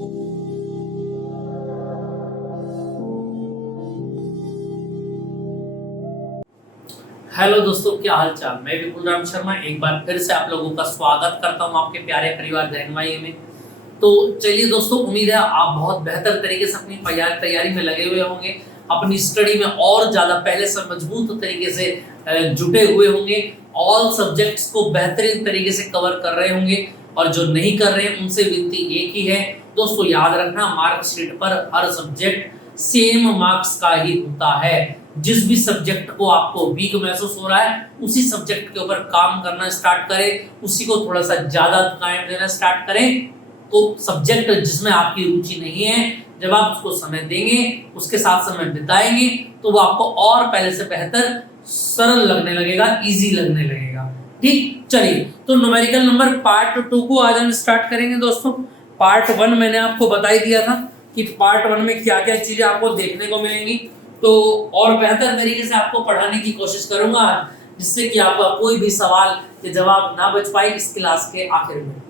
Hello दोस्तों, क्या हाल चाल। मैं विपुल राम शर्मा एक बार फिर से आप लोगों का स्वागत करता हूं आपके प्यारे परिवार जैनवाई में। तो चलिए दोस्तों, उम्मीद है आप बहुत बेहतर तरीके से अपनी तैयारी में लगे हुए होंगे, अपनी स्टडी में और ज़्यादा पहले से मजबूत तरीके से जुटे हुए होंगे, ऑल सब्जेक्ट्स को बेहतरीन तरीके से कवर कर रहे होंगे। और जो नहीं कर रहे हैं उनसे विनती एक ही है दोस्तों, याद रखना मार्कशीट पर हर सब्जेक्ट सेम मार्क्स का ही होता है। जिस भी सब्जेक्ट को आपको वीक महसूस हो रहा है उसी सब्जेक्ट के ऊपर काम करना स्टार्ट करें, उसी को थोड़ा सा ज्यादा टाइम देना स्टार्ट करें। तो सब्जेक्ट जिसमें आपकी रुचि नहीं है, जब आप उसको समय देंगे, उसके साथ समय बिताएंगे, तो वो आपको और पहले से बेहतर सरल लगने लगेगा, इजी लगने लगेगा। ठीक, चलिए तो न्यूमेरिकल नंबर पार्ट 2 को आज हम स्टार्ट करेंगे दोस्तों। पार्ट 1 मैंने आपको बता ही दिया था कि पार्ट 1 में क्या क्या चीजें आपको देखने को मिलेंगी, तो और बेहतर तरीके से आपको पढ़ाने की कोशिश करूंगा, जिससे कि आपका कोई भी सवाल के जवाब ना बच पाए इस क्लास के आखिर में।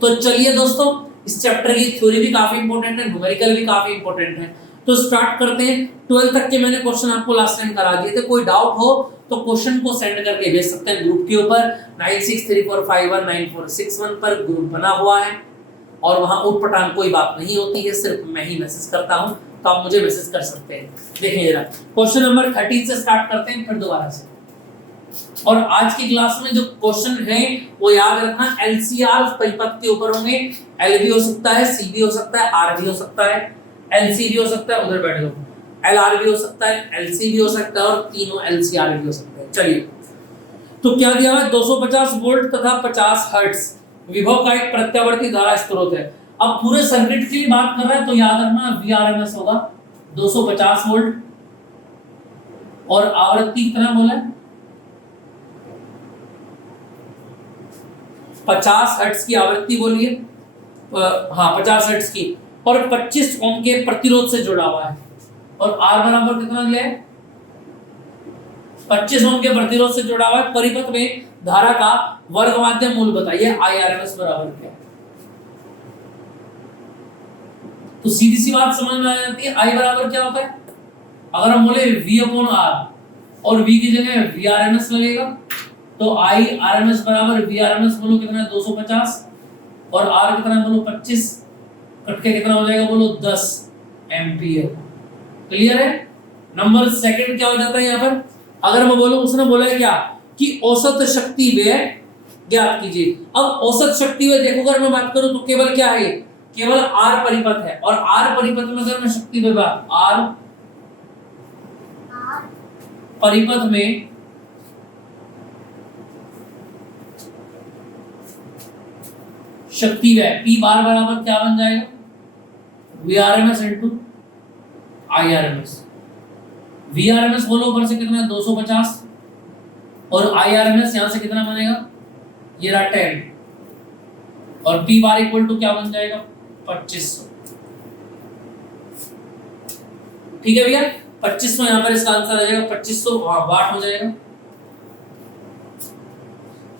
तो चलिए दोस्तों, इस चैप्टर की थ्योरी भी काफी इंपॉर्टेंट है, न्यूमेरिकल भी काफी इंपॉर्टेंट है। तो स्टार्ट करते हैं। 12 तक के मैंने क्वेश्चन आपको लास्ट टाइम करा दिए थे। कोई डाउट हो तो क्वेश्चन को सेंड करके भेज सकते हैं ग्रुप के ऊपर 9634519461 पर ग्रुप बना हुआ है, और वहां उटपटांग कोई बात नहीं होती है, सिर्फ मैं ही मैसेज करता हूं, तो आप मुझे मैसेज कर सकते हैं। देखिए जरा, क्वेश्चन नंबर 13 से स्टार्ट करते हैं फिर दोबारा से। और आज की क्लास में जो क्वेश्चन है वो याद रखना एलसीआर परिपथ के ऊपर होंगे। एल भी हो सकता है, सी भी हो सकता है, आर भी हो सकता है, एलसी भी हो सकता है, उधर बैठ जाओ, एलआर भी हो सकता है, एलसी भी हो सकता है, और तीनों एलसीआर भी हो सकते हैं। चलिए, तो क्या दिया हुआ है, 250 वोल्ट तथा 50 हर्ट्ज विभव का एक प्रत्यावर्ती धारा स्रोत है। अब पूरे सर्किट की बात कर रहे हैं तो याद रखना वीआरएमएस होगा 250 वोल्ट, और आवृत्ति कितना बोला है 50 हर्ट्ज की आवृत्ति बोलिए, हाँ 50 हर्ट्ज की, और 25 ओम के प्रतिरोध से जुड़ा हुआ है। और आर बराबर कितना दिया है 25 ओम के प्रतिरोध से जुड़ा हुआ है। परिपथ में धारा का वर्गमाध्य मूल बताइए, आईआरएमएस बराबर क्या है। तो सीधी सी बात समझ में आ जाती है, आई बराबर क्या होता है। अगर हम बोले V अपॉन आर और V की जगह VRMS लगेगा, तो IRMS बराबर VRMS बोलो कितना है 250, और R कितना है बोलो 25, कट के कितना हो जाएगा बोलो 10 एम्पियर। क्लियर है। नंबर सेकंड क्या हो जाता है यहाँ पर, अगर मैं बोलूं, उसने बोला है क्या कि औसत शक्ति व्यय ज्ञात कीजिए। अब औसत शक्ति व्यय देखो, अगर मैं बात करूं तो केवल क्या है, केवल आर परिपथ है, और आर परिपथ में अगर मैं शक्ति व्यय आर परिपथ में शक्ति व्यय P बार बराबर क्या बन जाएगा, VRMS इनटू IRMS। VRMS बोलो ऊपर से कितना है 250, और IRMS यहां से कितना बनेगा, ये रहा 10, और P बार इक्वल टू क्या बन जाएगा 2500। ठीक है भैया, 2500 यहां पर इसका आंसर आ जाएगा, 2500 वाट हो जाएगा।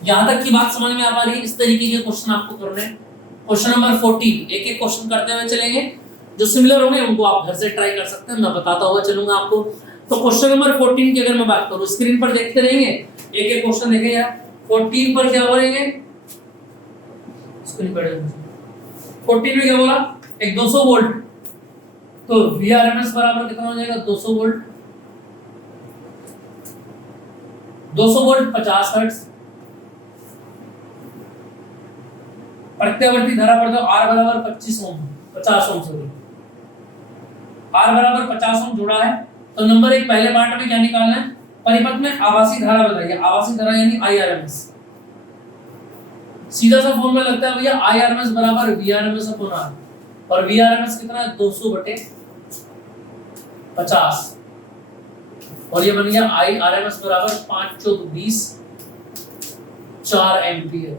यहां तक की बात समझ में आ पा रही है। इस तरीके के क्वेश्चन आपको करने हैं। क्वेश्चन नंबर 14, एक एक क्वेश्चन करते हुए चलेंगे, जो सिमिलर होंगे उनको आप घर से ट्राई कर सकते हैं, मैं बताता हुआ चलूंगा आपको। तो क्वेश्चन नंबर 14 की अगर मैं बात करूं, स्क्रीन पर देखते रहेंगे, एक एक क्वेश्चन देखें यार। 14 पर क्या बोलेंगे, स्क्रीन पर 14 में क्या बोला, एक 200 वोल्ट, तो VRMS बराबर कितना हो जाएगा 200 वोल्ट, 200 वोल्ट 50 हर्ट्ज। प्रत्यावर्ती धारा पर तो R बराबर 50 ओम सॉरी, R बराबर 50 ओम जुड़ा है। तो नंबर एक पहले पार्ट में क्या निकालना है, परिपथ में आभासी धारा बताइए। आभासी धारा यानी IRMS। सीधा सा फॉर्मूला लगता है भैया, IRMS बराबर VRMS अपॉन R, और VRMS कितना है 200/50, और ये बन गया IRMS बराबर 5 चौक 20 4 एम्पियर।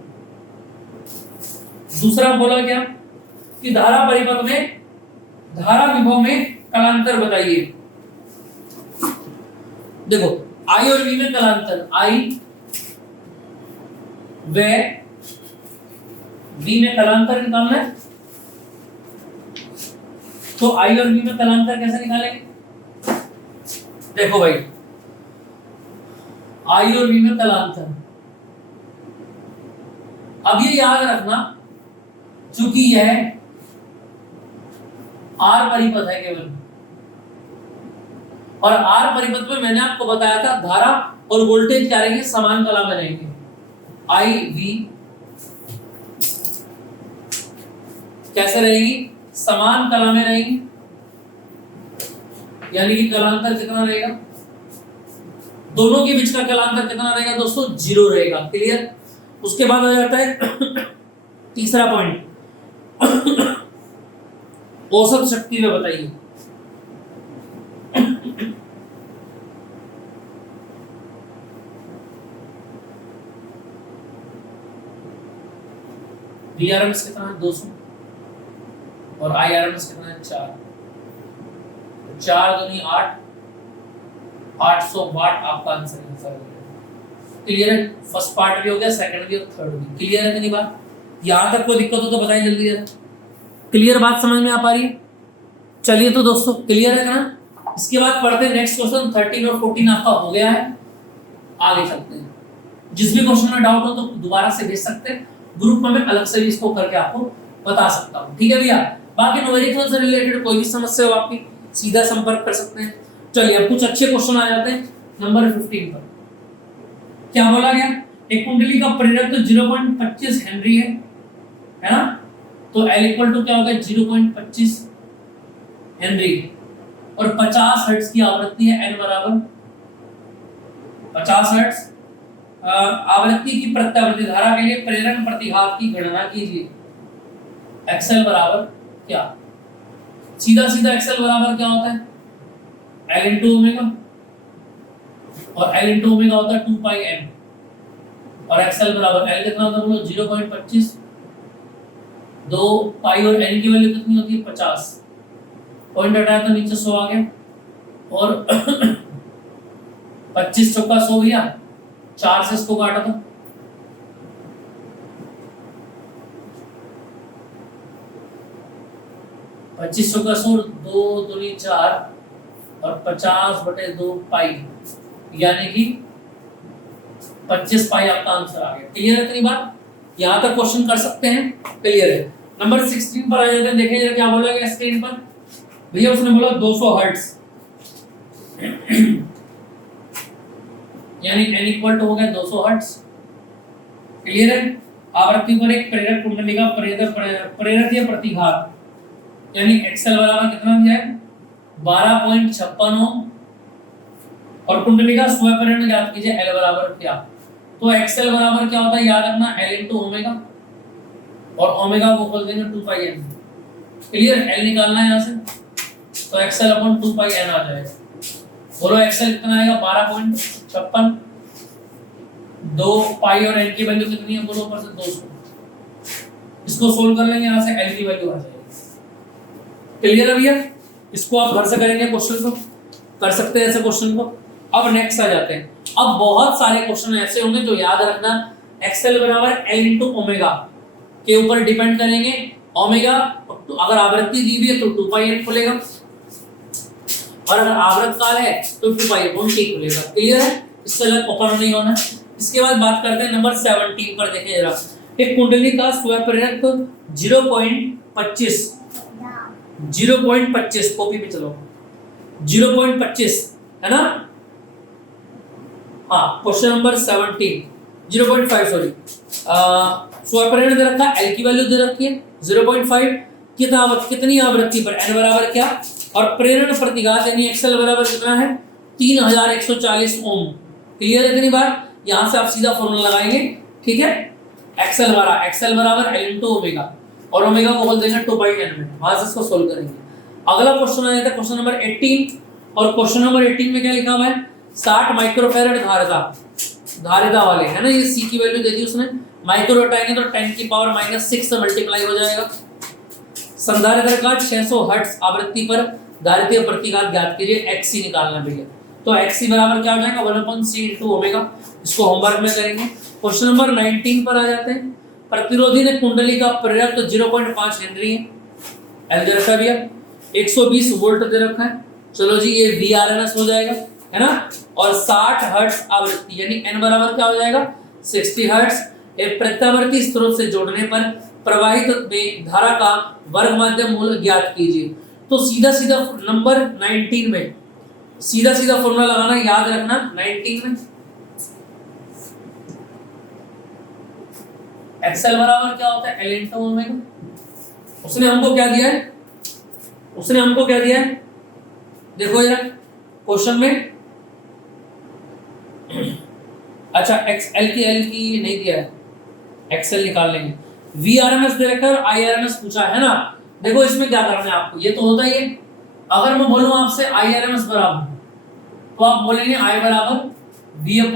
दूसरा बोला क्या कि धारा परिपथ में धारा विभव में कलांतर बताइए। देखो I और V में कलांतर, I व V में कलांतर निकालना है। तो आई और वी में कलांतर कैसे निकालेंगे? देखो भाई, आई और वी में कलांतर, अब ये याद रखना चूंकि यह आर परिपथ है केवल, और आर परिपथ में मैंने आपको बताया था धारा और वोल्टेज क्या रहेंगे, समान कला में रहेंगे। आई वी कैसे रहेगी, समान कला में रहेगी, यानी कि कलांतर कितना रहेगा, दोनों के बीच का कलांतर कितना रहेगा दोस्तों, 0 रहेगा। क्लियर। उसके बाद आ जाता है तीसरा पॉइंट, औसत शक्ति में बताइए। VRMS कितना है 200 और IRMS कितना है 4, 4 दूनी 8, 800 वाट आपका आंसर है। क्लियर है, फर्स्ट पार्ट भी हो गया, सेकंड भी और थर्ड भी। क्लियर है मेरी बात? यहां तक कोई दिक्कत हो तो बताइए जल्दी जरा। क्लियर बात समझ में आ पा रही है? चलिए तो दोस्तों क्लियर है ना। इसके बाद पढ़ते हैं नेक्स्ट क्वेश्चन, 13 और 14 आपका हो गया है, आगे चलते हैं। जिस भी क्वेश्चन में डाउट हो तो दोबारा से भेज सकते हैं, ग्रुप में मैं अलग से भी इसको करके आपको बता सकता हूं। ठीक है भैया। बाकी न्यूमेरिकल से रिलेटेड कोई भी समस्या हो आपकी, सीधा संपर्क कर सकते हैं। चलिए अब कुछ अच्छे क्वेश्चन आ जाते हैं। नंबर 15 पर क्या बोला गया, एक कुंडली का प्रेरक तो 0.25 हेनरी है ना, तो L इक्वल टू क्या होगा 0.25 हेनरी, और 50 हर्ट्ज की आवृत्ति है, N बराबर 50 हर्ट्ज। आवृत्ति की प्रत्यावर्ती धारा के लिए प्रेरण प्रतिघात की गणना कीजिए। XL बराबर क्या, सीधा सीधा XL बराबर क्या होता है, L इंटू ओमेगा, और L इंटू ओमेगा होता है 2 पाई n, और XL बराबर L कितना होता है बोलो 0.25, 2 पाई और n की वैल्यू कितनी होती है 50, पॉइंट हटाया तो नीचे 100 आ गया, और 25 चौका 100 भैया, 4 से इसको काटा तो 25 चौका 100, 2 दूनी 4 और 50/2 पाई, यानी कि 25 पाई आपका आंसर आ गया। क्लियर है इतनी बात? यहां तक क्वेश्चन कर सकते हैं, क्लियर है। नंबर 16 पर आ जाते हैं, देखें जरा क्या बोला गया स्क्रीन पर। भैया उसने बोला 200 हर्ट्ज, यानी n इक्वल टू हो गया 200 हर्ट्ज। क्लियर है। आवृत्ति पर एक प्रेरक कुंडली का प्रेरक या प्रतिघात, यानी XL बराबर कितना दिया है 12.56 ओम, और कुंडली का स्वयं प्रेरण ज्ञात कीजिए L बराबर क्या। तो XL बराबर क्या होता है याद रखना, L इंटू ओमेगा, और ओमेगा को खोल देंगे 2 पाई n। क्लियर, L निकालना है यहाँ से, तो XL अपॉन 2 पाई n आ जाएगा। बोलो XL कितना आएगा 12.56, 2 पाई और n की वैल्यू कितनी है बोलो ऊपर से 200। इसको सोल्व कर लेंगे, यहाँ से L की वैल्यू आ जाएगी। क्लियर है भैया? इसको आप घर से करेंगे, क्वेश्चन को कर सकते हैं ऐसे क्वेश्चन को। अब नेक्स्ट आ जाते हैं। अब बहुत सारे क्वेश्चन ऐसे होंगे जो याद रखना XL बराबर L इंटू ओमेगा के ऊपर डिपेंड करेंगे। ओमेगा तो अगर आवृत्ति दी हुई है तो 2 पाई n खुलेगा, और अगर आवृत काल है तो 2 पाई अपॉन t खुलेगा। क्लियर है? इससे अलग ओपन नहीं होना। इसके बाद बात करते हैं नंबर 17 पर। देखें जरा, एक कुंडली का स्वयं प्रेरक 0.25 कॉपी पे चलो, 0.25 है ना। हाँ, क्वेश्चन नंबर 17 0.5 सॉरी, स्वयं प्रेरण दे रखा है, L की वैल्यू दे रखी है 0.5, कितनी आवृत्ति पर, n बराबर क्या, और प्रेरण प्रतिघात यानी XL बराबर कितना है 3140 ओम। क्लियर है इतनी बात? यहां से आप सीधा फॉर्मूला लगाएंगे। ठीक है, XL बराबर L इंटू ओमेगा, और ओमेगा को बोल देंगे 2 पाई n में। वहां से इसको सोल्व करेंगे। अगला क्वेश्चन आ जाता है क्वेश्चन नंबर 18, और क्वेश्चन नंबर 18 में क्या लिखा हुआ है 60 माइक्रोफैराड धारिता वाले, है ना। ये C की वैल्यू दे दी उसने, माइक्रो हटाएंगे तो 10 की पावर -6 से मल्टीप्लाई हो जाएगा। संधारित्र का 600 हर्ट्ज आवृत्ति पर धारितीय प्रतिघात ज्ञात कीजिए, XC निकालना भैया। तो XC बराबर क्या हो जाएगा 1/c इंटू ओमेगा। इसको होमवर्क में करेंगे। क्वेश्चन नंबर 19 पर आ जाते हैं। प्रतिरोधी ने कुंडली का प्रेरक तो 0.5 हेनरी है, L दे रखा भैया। 120 वोल्ट दे रखा है, चलो जी ये VRMS हो जाएगा, है ना। और 60 हर्ट्ज आवृत्ति यानी n बराबर क्या हो जाएगा 60 हर्ट्ज। एक प्रत्यावर्ती स्रोत से जोड़ने पर प्रवाहित में धारा का वर्ग माध्यम मूल ज्ञात कीजिए। तो सीधा सीधा नंबर 19 में सीधा सीधा फॉर्मूला लगाना, याद रखना 19 में एक्सएल बराबर क्या होता है L इंटू ओमेगा। उसने हमको क्या दिया है, उसने हमको क्या दिया है, देखो जरा क्वेश्चन में, अच्छा एक्सएल की एल की नहीं दिया है, एक्सएल निकाल लेंगे। VRMS दे रखा है और IRMS पूछा है ना। देखो इसमें क्या करना है आपको, ये तो होता ही है। अगर मैं बोलूं आपसे IRMS बराबर, तो आप बोलेंगे I बराबर V/R,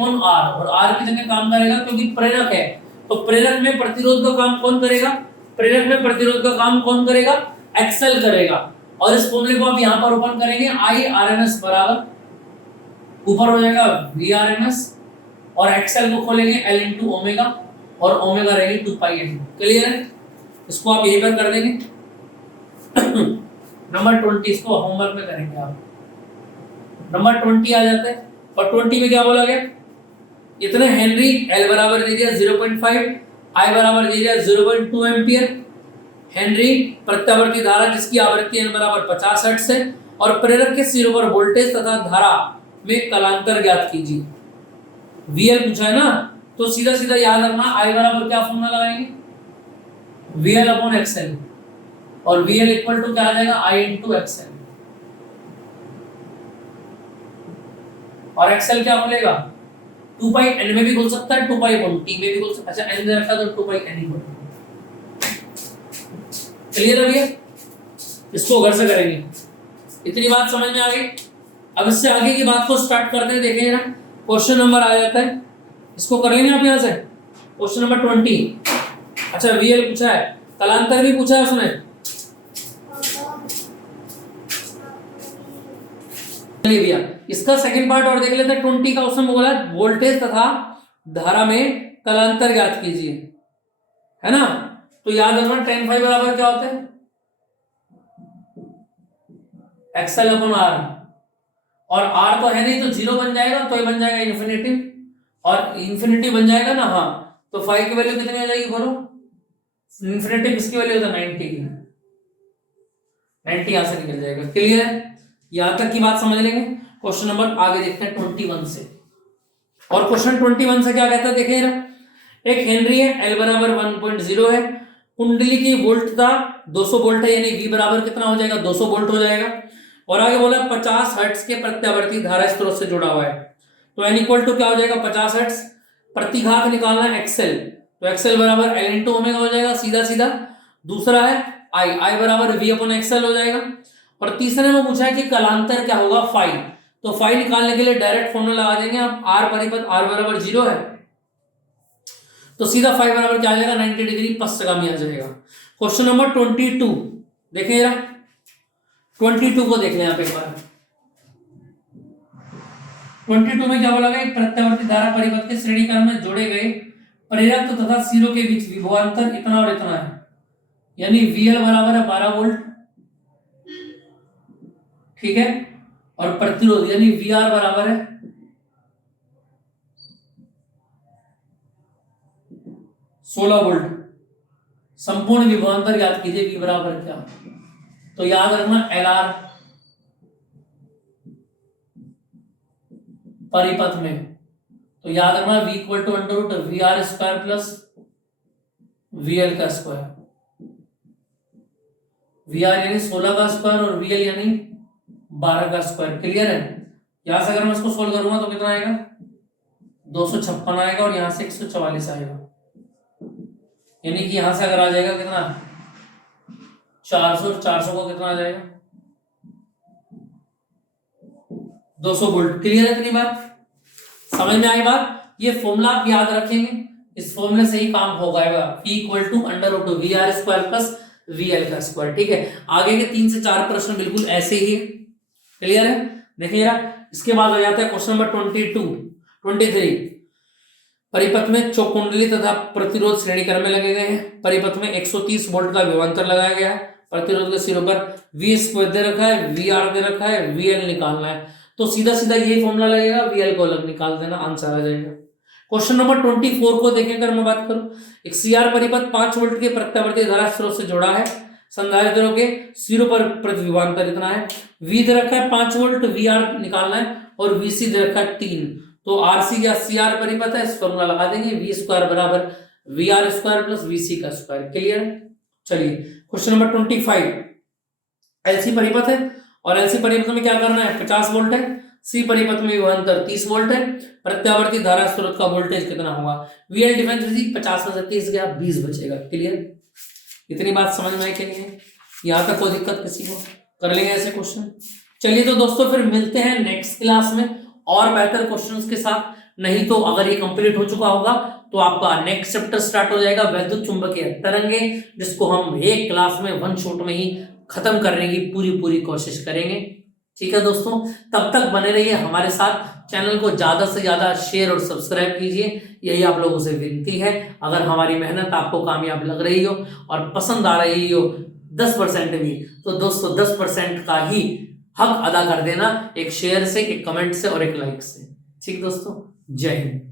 और R की जगह काम करेगा क्योंकि प्रेरक है, तो प्रेरक में प्रतिरोध का काम कौन करेगा, प्रेरक में प्रतिरोध का काम कौन करेगा, एक्सएल करेगा। और इस फॉर्मूले को आप यहां पर ओपन करेंगे, IRMS बराबर ऊपर हो जाएगा VRMS और एक्सएल को खोलेंगे L इंटू ओमेगा, और ओमेगा रहेगी 2πn। क्लियर है, इसको आप यहीं पर कर देंगे। नंबर 20 इसको होमवर्क में करेंगे आप। नंबर 20 आ जाता है, और 20 में क्या बोला गया, इतने हेनरी, L बराबर दे दिया 0.5, I बराबर दे दिया 0.2 एम्पियर। हेनरी प्रत्यावर्ती धारा जिसकी आवृत्ति n बराबर 50 हर्ट्ज है, और प्रेरक के सिरों पर वोल्टेज तथा धारा में कलांतर ज्ञात कीजिए। VL पूछा है ना, तो सीधा सीधा याद रखना I बराबर क्या फॉर्मूला लगाएंगे, VL अपॉन XL, और VL इक्वल टू क्या आ जाएगा I इंटू XL, और XL क्या बोलेगा 2πn में भी बोल सकता है, 2π/T में भी बोल सकता है। अच्छा n दे रखा तो 2πn ही बोल। क्लियर है भैया, इसको घर से करेंगे। इतनी बात समझ में आ गई। अब इससे आगे की बात को स्टार्ट करते हैं। देखें ना, क्वेश्चन नंबर आ जाता है, इसको कर लेंगे आप यहां से। Question number 20। अच्छा VL पूछा है, कलांतर भी पूछा है उसने। चलिए भैया इसका सेकंड पार्ट और देख लेते हैं। 20 का उसने बोला वोल्टेज तथा धारा में कलांतर ज्ञात कीजिए, है ना। तो याद रखना tan phi बराबर क्या होता है XL अपॉन R, और R तो है नहीं तो 0 बन जाएगा, तो ये बन जाएगा इन्फिनिटी, और इन्फिनिटी बन जाएगा ना, हाँ तो फाई की वैल्यू कितनी हो जाएगी बोलो, इन्फिनिटी किसकी वैल्यू होता है 90 की, 90 यहां से निकल जाएगा। क्लियर है, यहां तक की बात समझ लेंगे। क्वेश्चन नंबर आगे देखते हैं 21 से। और क्वेश्चन 21 से क्या कहता है देखिए ना, एक हेनरी है, L बराबर 1.0 है, कुंडली की वोल्ट था 200 वोल्ट है, यानी V बराबर कितना हो जाएगा 200 वोल्ट हो जाएगा। और आगे बोला 50 हर्ट्ज के प्रत्यावर्ती धारा स्रोत से जुड़ा हुआ है, तो n इक्वल टू क्या हो जाएगा 50 हर्ट्ज। प्रतिघात निकालना है XL, तो XL बराबर L इंटू ओमेगा हो जाएगा सीधा सीधा। दूसरा है I बराबर V अपॉन XL हो जाएगा। और तीसरे में पूछा है कि कलांतर क्या होगा फाई, तो फाई निकालने के लिए डायरेक्ट फॉर्मूला लगा देंगे आप, R परिपथ R बराबर 0 है, तो सीधा फाई बराबर क्या आ जाएगा 90 डिग्री पश्चगामी आ जाएगा। क्वेश्चन नंबर 22 देखें जरा, 22 को देख लें आप एक बार। 22 में क्या बोला गया, प्रत्यावर्ती धारा परिपथ के श्रेणी क्रम में जोड़े गए प्रेरक तथा सिरों के बीच विभवांतर इतना और इतना है, यानी VL बराबर है 12 वोल्ट, ठीक है, और प्रतिरोध यानी VR बराबर है 16 वोल्ट। संपूर्ण विभवांतर ज्ञात कीजिए, V बराबर क्या, तो याद रखना LR परिपथ में, तो याद रखना V equal to under root VR square plus VL का स्क्वायर। VR यानी 16 का स्क्वायर और VL यानी 12 का स्क्वायर। क्लियर है, यहां से अगर मैं इसको सोल्व करूंगा तो कितना आएगा 256 आएगा, और यहां से 144 आएगा, यानी कि यहां से अगर आ जाएगा कितना 400, 400 को कितना आ जाएगा 200 वोल्ट। क्लियर है, इतनी बात समझ में आई बात। ये फॉर्मूला आप याद रखेंगे, इस फॉर्मूले से ही काम हो जाएगा, P equal to under root VR square plus VL का स्क्वायर। ठीक है, आगे के 3 से 4 प्रश्न बिल्कुल ऐसे ही है। क्लियर है, देखिएगा। इसके बाद आ जाता है क्वेश्चन नंबर 23। परिपथ में चौकुंडली तथा प्रतिरोध श्रेणी क्रम में लगे गए हैं। परिपथ में 130 वोल्ट का विभवांतर लगाया गया है। प्रतिरोध के सिरों पर वी स्क्वायर दे रखा है, वी आर दे रखा है, वी एल निकालना है, तो सीधा सीधा यही फॉर्मूला लगेगा, वी एल को अलग निकाल देना, आंसर आ जाएगा। क्वेश्चन नंबर 24 को देखें अगर मैं बात करूं, एक सीआर परिपथ 5 वोल्ट के प्रत्यावर्ती धारा स्रोत से जुड़ा है, संधारित्रों के सिरों पर प्रतिविभांतर इतना है, वी दे रखा है 5 वोल्ट, वी आर निकालना है और वी सी दे रखा है 3, तो आरसी या सीआर परिपथ है, इस फॉर्मूला लगा देंगे, वी स्क्वायर बराबर V R square plus V C का स्क्वायर। क्लियर? चलिए क्वेश्चन नंबर 25, एलसी परिपथ है और एलसी परिपथ में क्या करना है, 50 वोल्ट है, सी परिपथ में विभवांतर 30 वोल्ट है, प्रत्यावर्ती धारा स्रोत का वोल्टेज कितना होगा, वीएल डिफरेंस 50 में से 30 गया 20 बचेगा। क्लियर? इतनी बात समझ में आई कि नहीं है? यहाँ तक कोई दिक्कत किसी को? कर लेंगे ऐसे क्वेश्चन। चलिए तो दोस्तों फिर मिलते हैं नेक्स्ट क्लास में और बेहतर क्वेश्चंस के साथ, नहीं तो अगर ये कंप्लीट हो चुका होगा तो आपका नेक्स्ट चैप्टर स्टार्ट हो जाएगा वैद्युत चुंबकीय तरंगे, जिसको हम एक क्लास में वन शॉट में ही खत्म करने की पूरी कोशिश करेंगे। ठीक है दोस्तों, तब तक बने रहिए हमारे साथ, चैनल को ज्यादा से ज्यादा शेयर और सब्सक्राइब कीजिए, यही आप लोगों से विनती है। अगर हमारी मेहनत आपको कामयाब लग रही हो और पसंद आ रही हो 10% भी, तो दोस्तों 10% का ही हक अदा कर देना, एक शेयर से, एक कमेंट से और एक लाइक से। ठीक दोस्तों, जय हिंद।